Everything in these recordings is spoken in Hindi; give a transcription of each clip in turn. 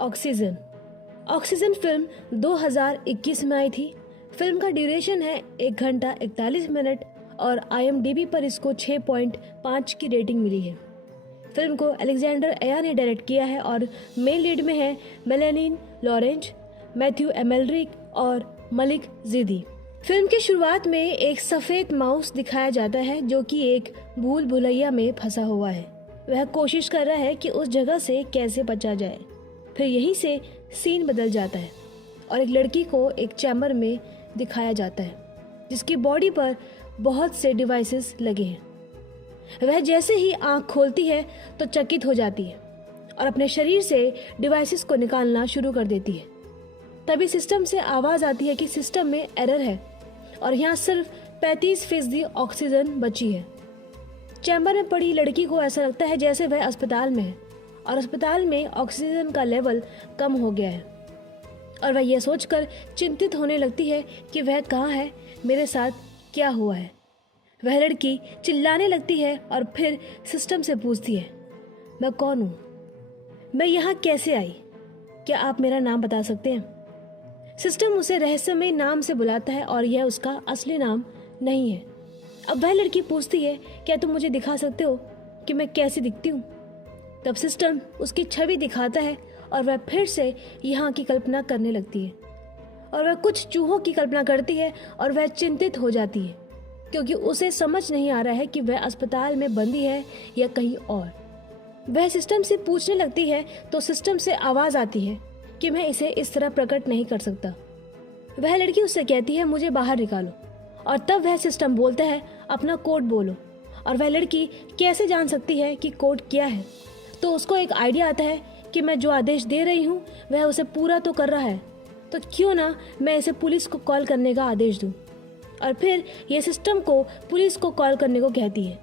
ऑक्सीजन। ऑक्सीजन फिल्म 2021 में आई थी। फिल्म का ड्यूरेशन है 1 घंटा 41 मिनट और IMDb पर इसको 6.5 की रेटिंग मिली है। फिल्म को अलेक्जेंडर एया ने डायरेक्ट किया है और मेन लीड में है मेलानिन लॉरेंज, मैथ्यू एमेलरिक और मलिक जिदी। फिल्म की शुरुआत में एक सफ़ेद माउस दिखाया जाता है जो कि एक भूल भुलैया में फंसा हुआ है। वह कोशिश कर रहा है कि उस जगह से कैसे बचा जाए। फिर यहीं से सीन बदल जाता है और एक लड़की को एक चैम्बर में दिखाया जाता है जिसकी बॉडी पर बहुत से डिवाइसेस लगे हैं। वह जैसे ही आंख खोलती है तो चकित हो जाती है और अपने शरीर से डिवाइसेस को निकालना शुरू कर देती है। तभी सिस्टम से आवाज़ आती है कि सिस्टम में एरर है और यहाँ सिर्फ 35% ऑक्सीजन बची है। चैम्बर में पड़ी लड़की को ऐसा लगता है जैसे वह अस्पताल में है और अस्पताल में ऑक्सीजन का लेवल कम हो गया है और वह यह सोचकर चिंतित होने लगती है कि वह कहाँ है, मेरे साथ क्या हुआ है। वह लड़की चिल्लाने लगती है और फिर सिस्टम से पूछती है, मैं कौन हूँ, मैं यहाँ कैसे आई, क्या आप मेरा नाम बता सकते हैं। सिस्टम उसे रहस्यमय नाम से बुलाता है और यह उसका असली नाम नहीं है। अब वह लड़की पूछती है, क्या तुम मुझे दिखा सकते हो कि मैं कैसी दिखती हूँ। तब सिस्टम उसकी छवि दिखाता है और वह फिर से यहाँ की कल्पना करने लगती है और वह कुछ चूहों की कल्पना करती है और वह चिंतित हो जाती है क्योंकि उसे समझ नहीं आ रहा है कि वह अस्पताल में बंदी है या कहीं और। वह सिस्टम से पूछने लगती है तो सिस्टम से आवाज़ आती है कि मैं इसे इस तरह प्रकट नहीं कर सकता। वह लड़की उससे कहती है, मुझे बाहर निकालो, और तब वह सिस्टम बोलता है, अपना कोड बोलो। और वह लड़की कैसे जान सकती है कि कोड क्या है। तो उसको एक आइडिया आता है कि मैं जो आदेश दे रही हूँ वह उसे पूरा तो कर रहा है, तो क्यों ना मैं इसे पुलिस को कॉल करने का आदेश दूँ। और फिर यह सिस्टम को पुलिस को कॉल करने को कहती है।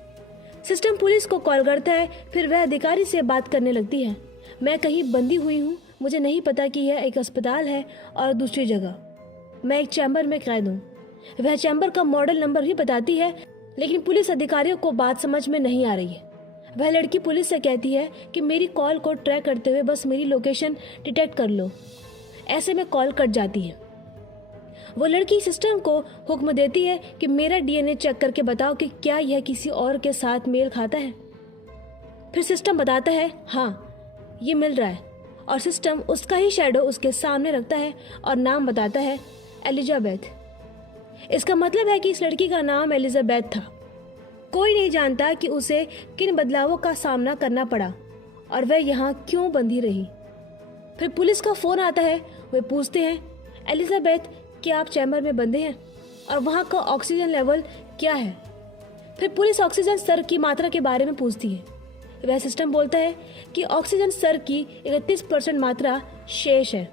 सिस्टम पुलिस को कॉल करता है। फिर वह अधिकारी से बात करने लगती है, मैं कहीं बंदी हुई हूँ, मुझे नहीं पता कि यह एक अस्पताल है और दूसरी जगह मैं एक चैम्बर में कैद हूँ। वह चैम्बर का मॉडल नंबर भी बताती है, लेकिन पुलिस अधिकारियों को बात समझ में नहीं आ रही है। वह लड़की पुलिस से कहती है कि मेरी कॉल को ट्रैक करते हुए बस मेरी लोकेशन डिटेक्ट कर लो। ऐसे में कॉल कट जाती है। वो लड़की सिस्टम को हुक्म देती है कि मेरा DNA चेक करके बताओ कि क्या यह किसी और के साथ मेल खाता है। फिर सिस्टम बताता है, हाँ ये मिल रहा है, और सिस्टम उसका ही शैडो उसके सामने रखता है और नाम बताता है, एलिजाबेथ। इसका मतलब है कि इस लड़की का नाम एलिजाबेथ था। कोई नहीं जानता कि उसे किन बदलावों का सामना करना पड़ा और वह यहाँ क्यों बंधी रही। फिर पुलिस का फोन आता है। वे पूछते हैं, एलिजाबेथ क्या आप चैम्बर में बंधे हैं और वहाँ का ऑक्सीजन लेवल क्या है। फिर पुलिस ऑक्सीजन स्तर की मात्रा के बारे में पूछती है। वह सिस्टम बोलता है कि ऑक्सीजन स्तर की 31% मात्रा शेष है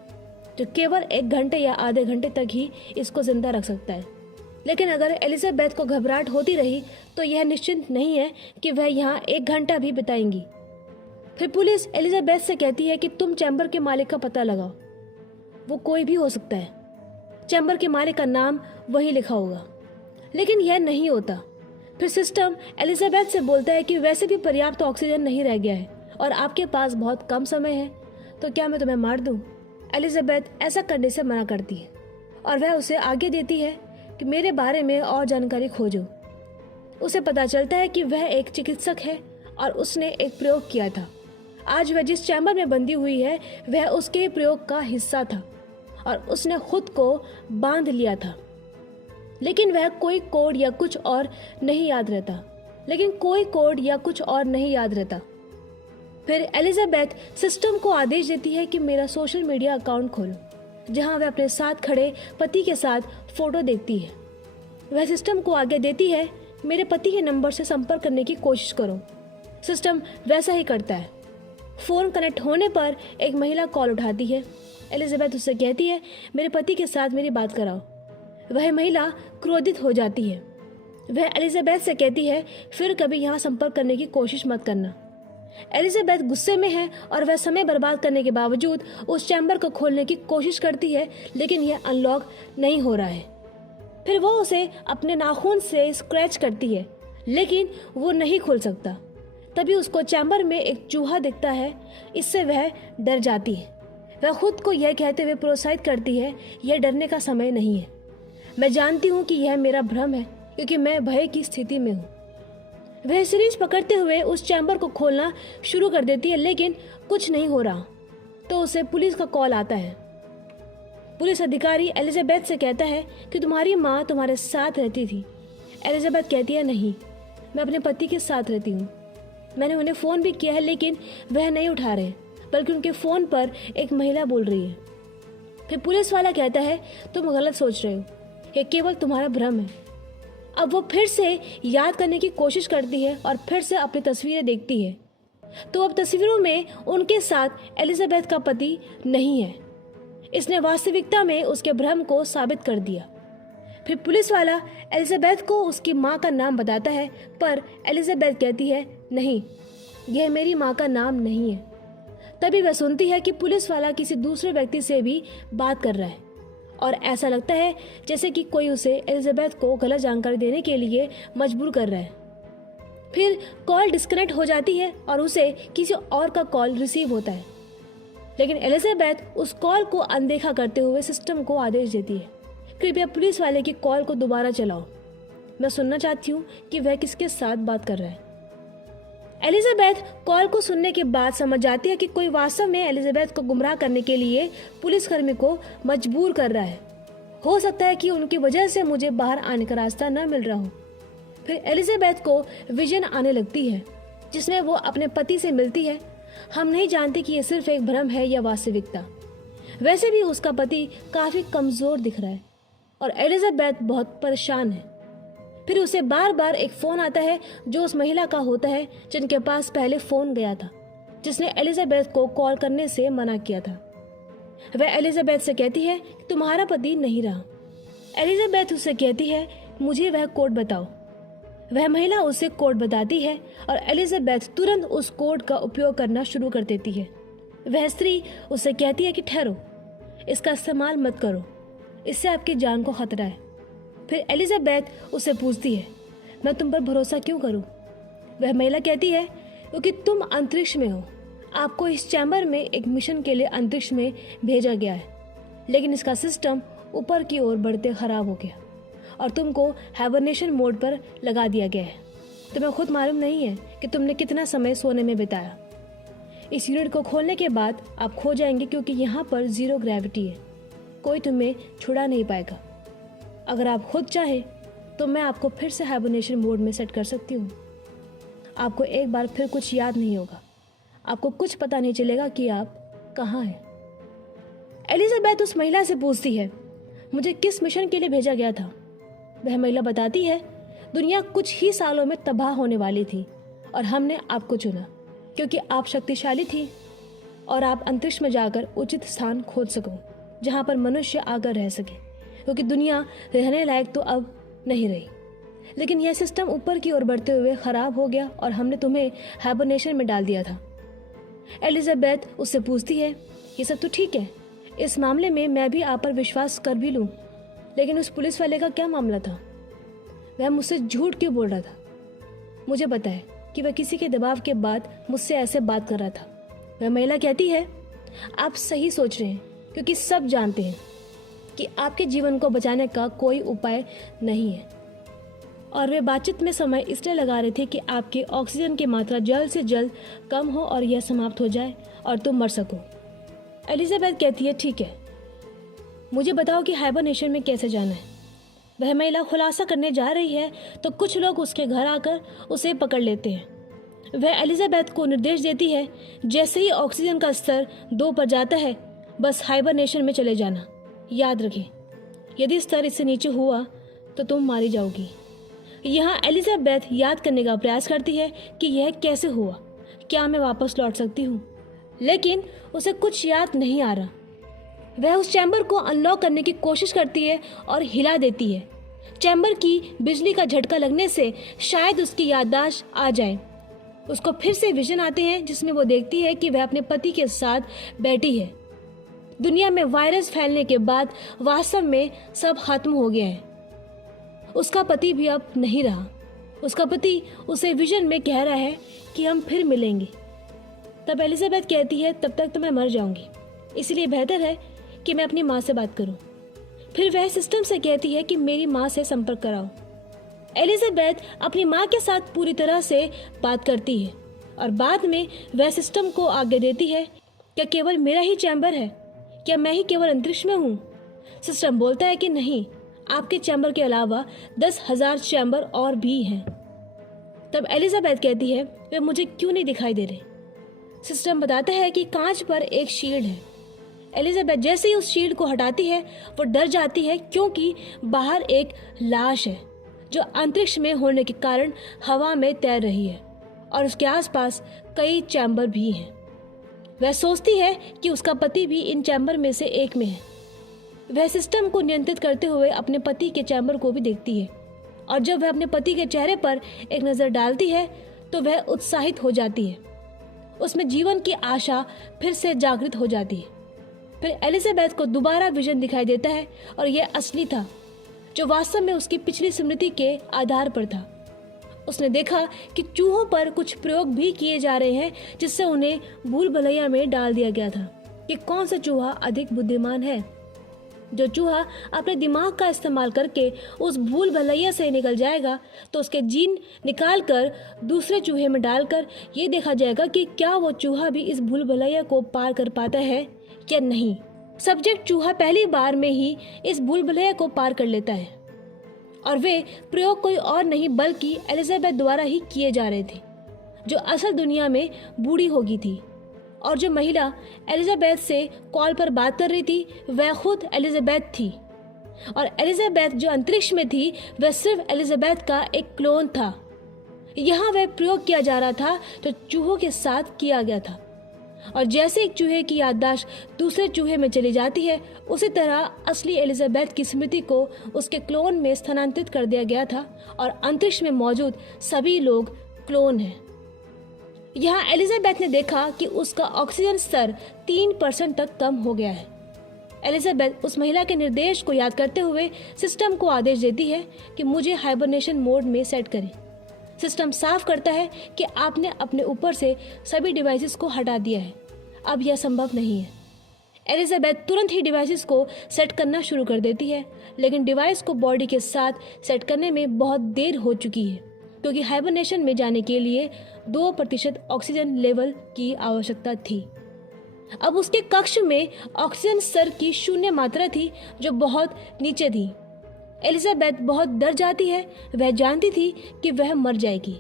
जो केवल 1 घंटे या आधे घंटे तक ही इसको जिंदा रख सकता है। लेकिन अगर एलिजाबेथ को घबराहट होती रही तो यह निश्चित नहीं है कि वह यहाँ 1 घंटा भी बिताएंगी। फिर पुलिस एलिजाबेथ से कहती है कि तुम चैम्बर के मालिक का पता लगाओ, वो कोई भी हो सकता है, चैम्बर के मालिक का नाम वही लिखा होगा। लेकिन यह नहीं होता। फिर सिस्टम एलिजाबेथ से बोलता है कि वैसे भी पर्याप्त ऑक्सीजन नहीं रह गया है और आपके पास बहुत कम समय है, तो क्या मैं तुम्हें मार दूं? एलिजाबेथ ऐसा करने से मना करती है और वह उसे आगे देती है कि मेरे बारे में और जानकारी खोजो। उसे पता चलता है कि वह एक चिकित्सक है और उसने एक प्रयोग किया था। आज वह जिस चैम्बर में बंदी हुई है वह उसके प्रयोग का हिस्सा था और उसने खुद को बांध लिया था। लेकिन वह कोई कोड या कुछ और नहीं याद रहता। फिर एलिजाबेथ सिस्टम को आदेश देती है कि मेरा सोशल मीडिया अकाउंट खोलो, जहां वह अपने साथ खड़े पति के साथ फोटो देखती है। वह सिस्टम को आगे देती है, मेरे पति के नंबर से संपर्क करने की कोशिश करो। सिस्टम वैसा ही करता है। फोन कनेक्ट होने पर एक महिला कॉल उठाती है। एलिजाबेथ उससे कहती है, मेरे पति के साथ मेरी बात कराओ। वह महिला क्रोधित हो जाती है। वह एलिजाबेथ से कहती है, फिर कभी यहाँ संपर्क करने की कोशिश मत करना। एलिजाबेथ गुस्से में है और वह समय बर्बाद करने के बावजूद उस चैम्बर को खोलने की कोशिश करती है, लेकिन यह अनलॉक नहीं हो रहा है। फिर वो उसे अपने नाखून से स्क्रैच करती है, लेकिन वो नहीं खोल सकता। तभी उसको चैम्बर में एक चूहा दिखता है। इससे वह डर जाती है। वह खुद को यह कहते हुए प्रोत्साहित करती है, यह डरने का समय नहीं है। मैं जानती हूँ कि यह मेरा भ्रम है क्योंकि मैं भय की स्थिति में हूँ। वह सिरिंज पकड़ते हुए उस चैम्बर को खोलना शुरू कर देती है, लेकिन कुछ नहीं हो रहा। तो उसे पुलिस का कॉल आता है। पुलिस अधिकारी एलिजाबेथ से कहता है कि तुम्हारी माँ तुम्हारे साथ रहती थी। एलिजाबेथ कहती है, नहीं, मैं अपने पति के साथ रहती हूँ। मैंने उन्हें फ़ोन भी किया है लेकिन वह नहीं उठा रहे, बल्कि उनके फ़ोन पर एक महिला बोल रही है। फिर पुलिस वाला कहता है, तुम गलत सोच रहे हो, यह केवल तुम्हारा भ्रम है। अब वो फिर से याद करने की कोशिश करती है और फिर से अपनी तस्वीरें देखती है। तो अब तस्वीरों में उनके साथ एलिजाबेथ का पति नहीं है। इसने वास्तविकता में उसके भ्रम को साबित कर दिया। फिर पुलिस वाला एलिजाबेथ को उसकी माँ का नाम बताता है, पर एलिजाबेथ कहती है, नहीं, यह मेरी माँ का नाम नहीं है। तभी वह सुनती है कि पुलिस वाला किसी दूसरे व्यक्ति से भी बात कर रहा है और ऐसा लगता है जैसे कि कोई उसे एलिजाबेथ को गलत जानकारी देने के लिए मजबूर कर रहा है। फिर कॉल डिस्कनेक्ट हो जाती है और उसे किसी और का कॉल रिसीव होता है, लेकिन एलिजाबेथ उस कॉल को अनदेखा करते हुए सिस्टम को आदेश देती है, कृपया पुलिस वाले की कॉल को दोबारा चलाओ, मैं सुनना चाहती हूँ कि वह किसके साथ बात कर रहा है। एलिजाबेथ कॉल को सुनने के बाद समझ जाती है कि कोई वास्तव में एलिजाबेथ को गुमराह करने के लिए पुलिसकर्मी को मजबूर कर रहा है। हो सकता है कि उनकी वजह से मुझे बाहर आने का रास्ता न मिल रहा हो। फिर एलिजाबेथ को विजन आने लगती है जिसमें वो अपने पति से मिलती है। हम नहीं जानते कि यह सिर्फ एक भ्रम है या वास्तविकता। वैसे भी उसका पति काफी कमजोर दिख रहा है और एलिजाबेथ बहुत परेशान है। फिर उसे बार बार एक फोन आता है जो उस महिला का होता है जिनके पास पहले फोन गया था, जिसने एलिजाबेथ को कॉल करने से मना किया था। वह एलिजाबेथ से कहती है कि तुम्हारा पति नहीं रहा। एलिजाबेथ उसे कहती है, मुझे वह कोड बताओ। वह महिला उसे कोड बताती है और एलिजाबेथ तुरंत उस कोड का उपयोग करना शुरू कर देती है। वह स्त्री उसे कहती है कि ठहरो, इसका इस्तेमाल मत करो, इससे आपकी जान को खतरा है। फिर एलिजाबेथ उसे पूछती है, मैं तुम पर भरोसा क्यों करूं? वह महिला कहती है, क्योंकि तुम अंतरिक्ष में हो, आपको इस चैम्बर में एक मिशन के लिए अंतरिक्ष में भेजा गया है, लेकिन इसका सिस्टम ऊपर की ओर बढ़ते खराब हो गया और तुमको हाइबरनेशन मोड पर लगा दिया गया है। तुम्हें खुद मालूम नहीं है कि तुमने कितना समय सोने में बिताया। इस यूनिट को खोलने के बाद आप खो जाएंगे क्योंकि यहाँ पर जीरो ग्रेविटी है, कोई तुम्हें छुड़ा नहीं पाएगा। अगर आप खुद चाहे तो मैं आपको फिर से हाइबरनेशन मोड में सेट कर सकती हूँ। आपको एक बार फिर कुछ याद नहीं होगा, आपको कुछ पता नहीं चलेगा कि आप कहाँ हैं। एलिजाबेथ उस महिला से पूछती है, मुझे किस मिशन के लिए भेजा गया था? वह महिला बताती है, दुनिया कुछ ही सालों में तबाह होने वाली थी और हमने आपको चुना क्योंकि आप शक्तिशाली थी और आप अंतरिक्ष में जाकर उचित स्थान खोज सको जहाँ पर मनुष्य आकर रह सके, क्योंकि दुनिया रहने लायक तो अब नहीं रही। लेकिन यह सिस्टम ऊपर की ओर बढ़ते हुए खराब हो गया और हमने तुम्हें हाइबरनेशन में डाल दिया था। एलिजाबेथ उससे पूछती है, ये सब तो ठीक है, इस मामले में मैं भी आप पर विश्वास कर भी लूँ, लेकिन उस पुलिस वाले का क्या मामला था? वह मुझसे झूठ क्यों बोल रहा था? मुझे पता है कि वह किसी के दबाव के बाद मुझसे ऐसे बात कर रहा था। वह महिला कहती है, आप सही सोच रहे हैं क्योंकि सब जानते हैं कि आपके जीवन को बचाने का कोई उपाय नहीं है। और वे बातचीत में समय इसलिए लगा रहे थे कि आपके ऑक्सीजन की मात्रा जल्द से जल्द कम हो और यह समाप्त हो जाए और तुम मर सको। एलिजाबेथ कहती है, ठीक है, मुझे बताओ कि हाइबरनेशन में कैसे जाना है। वह महिला खुलासा करने जा रही है तो कुछ लोग उसके घर आकर उसे पकड़ लेते हैं। वह एलिजाबेथ को निर्देश देती है, जैसे ही ऑक्सीजन का स्तर 2 पर जाता है बस हाइबरनेशन में चले जाना। याद रखें, यदि स्तर इससे नीचे हुआ तो तुम मारी जाओगी। यहाँ एलिजाबेथ याद करने का प्रयास करती है कि यह कैसे हुआ, क्या मैं वापस लौट सकती हूँ, लेकिन उसे कुछ याद नहीं आ रहा। वह उस चैम्बर को अनलॉक करने की कोशिश करती है और हिला देती है। चैम्बर की बिजली का झटका लगने से शायद उसकी याददाश्त आ जाए। उसको फिर से विजन आते हैं जिसमें वो देखती है कि वह अपने पति के साथ बैठी है। दुनिया में वायरस फैलने के बाद वास्तव में सब खत्म हो गया है। उसका पति भी अब नहीं रहा। उसका पति उसे विजन में कह रहा है कि हम फिर मिलेंगे। तब एलिजाबेथ कहती है, तब तक तो मैं मर जाऊंगी। इसलिए बेहतर है कि मैं अपनी माँ से बात करूं। फिर वह सिस्टम से कहती है कि मेरी माँ से संपर्क कराओ। एलिजाबेथ अपनी माँ के साथ पूरी तरह से बात करती है और बाद में वह सिस्टम को आज्ञा देती है, क्या केवल मेरा ही चैम्बर है? क्या मैं ही केवल अंतरिक्ष में हूँ? सिस्टम बोलता है कि नहीं, आपके चैम्बर के अलावा 10,000 चैम्बर और भी हैं। तब एलिजाबेथ कहती है, वे मुझे क्यों नहीं दिखाई दे रहे? सिस्टम बताता है कि कांच पर एक शील्ड है। एलिजाबेथ जैसे ही उस शील्ड को हटाती है वो डर जाती है, क्योंकि बाहर एक लाश है जो अंतरिक्ष में होने के कारण हवा में तैर रही है और उसके आसपास कई चैम्बर भी हैं। वह सोचती है कि उसका पति भी इन चैम्बर में से एक में है। वह सिस्टम को नियंत्रित करते हुए अपने पति के चैम्बर को भी देखती है और जब वह अपने पति के चेहरे पर एक नज़र डालती है तो वह उत्साहित हो जाती है। उसमें जीवन की आशा फिर से जागृत हो जाती है। फिर एलिजाबेथ को दोबारा विजन दिखाई देता है और यह असली था, जो वास्तव में उसकी पिछली स्मृति के आधार पर था। उसने देखा कि चूहों पर कुछ प्रयोग भी किए जा रहे हैं जिससे उन्हें भूल भुलैया में डाल दिया गया था कि कौन सा चूहा अधिक बुद्धिमान है। जो चूहा अपने दिमाग का इस्तेमाल करके उस भूल भुलैया से निकल जाएगा तो उसके जीन निकाल कर दूसरे चूहे में डालकर ये देखा जाएगा कि क्या वो चूहा भी इस भूल भुलैया को पार कर पाता है या नहीं। सब्जेक्ट चूहा पहली बार में ही इस भूल भुलैया को पार कर लेता है और वे प्रयोग कोई और नहीं बल्कि एलिजाबेथ द्वारा ही किए जा रहे थे, जो असल दुनिया में बूढ़ी हो गई थी। और जो महिला एलिजाबेथ से कॉल पर बात कर रही थी वह खुद एलिजाबेथ थी और एलिजाबेथ जो अंतरिक्ष में थी वह सिर्फ एलिजाबेथ का एक क्लोन था। यहाँ वह प्रयोग किया जा रहा था जो चूहों के साथ किया गया था और जैसे एक चूहे की याददाश्त दूसरे चूहे में चली जाती है उसी तरह असली एलिजाबेथ की स्मृति को उसके क्लोन में स्थानांतरित कर दिया गया था और अंतरिक्ष में मौजूद सभी लोग क्लोन हैं। यहाँ एलिजाबेथ ने देखा कि उसका ऑक्सीजन स्तर 3% तक कम हो गया है। एलिजाबेथ उस महिला के निर्देश को याद करते हुए सिस्टम को आदेश देती है कि मुझे हाइबरनेशन मोड में सेट करें। सिस्टम साफ करता है कि आपने अपने ऊपर से सभी डिवाइसेस को हटा दिया है, अब यह संभव नहीं है। एलिजाबेथ तुरंत ही डिवाइसेस को सेट करना शुरू कर देती है, लेकिन डिवाइस को बॉडी के साथ सेट करने में बहुत देर हो चुकी है, क्योंकि हाइबरनेशन में जाने के लिए 2% ऑक्सीजन लेवल की आवश्यकता थी। अब उसके कक्ष में ऑक्सीजन स्तर की 0 मात्रा थी, जो बहुत नीचे थी। एलिजाबेथ बहुत डर जाती है। वह जानती थी कि वह मर जाएगी।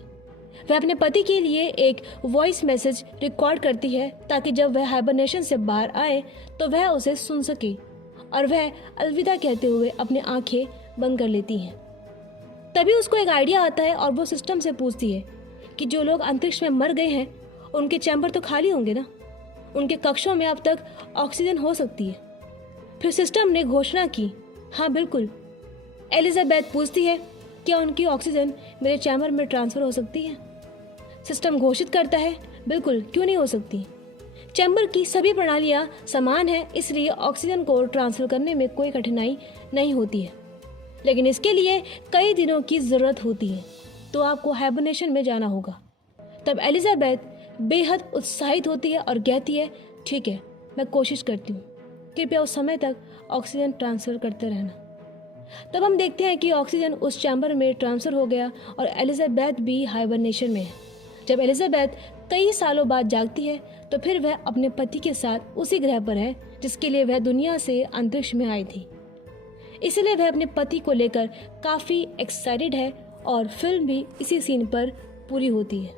वह अपने पति के लिए एक वॉइस मैसेज रिकॉर्ड करती है ताकि जब वह हाइबरनेशन से बाहर आए तो वह उसे सुन सके और वह अलविदा कहते हुए अपनी आंखें बंद कर लेती हैं। तभी उसको एक आइडिया आता है और वो सिस्टम से पूछती है कि जो लोग अंतरिक्ष में मर गए हैं उनके चैम्बर तो खाली होंगे ना, उनके कक्षों में अब तक ऑक्सीजन हो सकती है। फिर सिस्टम ने घोषणा की, हाँ बिल्कुल। एलिजाबेथ पूछती है, क्या उनकी ऑक्सीजन मेरे चैम्बर में ट्रांसफ़र हो सकती है? सिस्टम घोषित करता है, बिल्कुल, क्यों नहीं हो सकती। चैम्बर की सभी प्रणालियाँ समान हैं, इसलिए ऑक्सीजन को ट्रांसफ़र करने में कोई कठिनाई नहीं होती है, लेकिन इसके लिए कई दिनों की ज़रूरत होती है, तो आपको हाइबरनेशन में जाना होगा। तब एलिजाबेथ बेहद उत्साहित होती है और कहती है, ठीक है, मैं कोशिश करती हूँ, कृपया उस समय तक ऑक्सीजन ट्रांसफ़र करते रहना। तब हम देखते हैं कि ऑक्सीजन उस चैम्बर में ट्रांसफ़र हो गया और एलिजाबेथ भी हाइबरनेशन में है। जब एलिजाबेथ कई सालों बाद जागती है तो फिर वह अपने पति के साथ उसी ग्रह पर है जिसके लिए वह दुनिया से अंतरिक्ष में आई थी। इसलिए वह अपने पति को लेकर काफ़ी एक्साइटेड है और फिल्म भी इसी सीन पर पूरी होती है।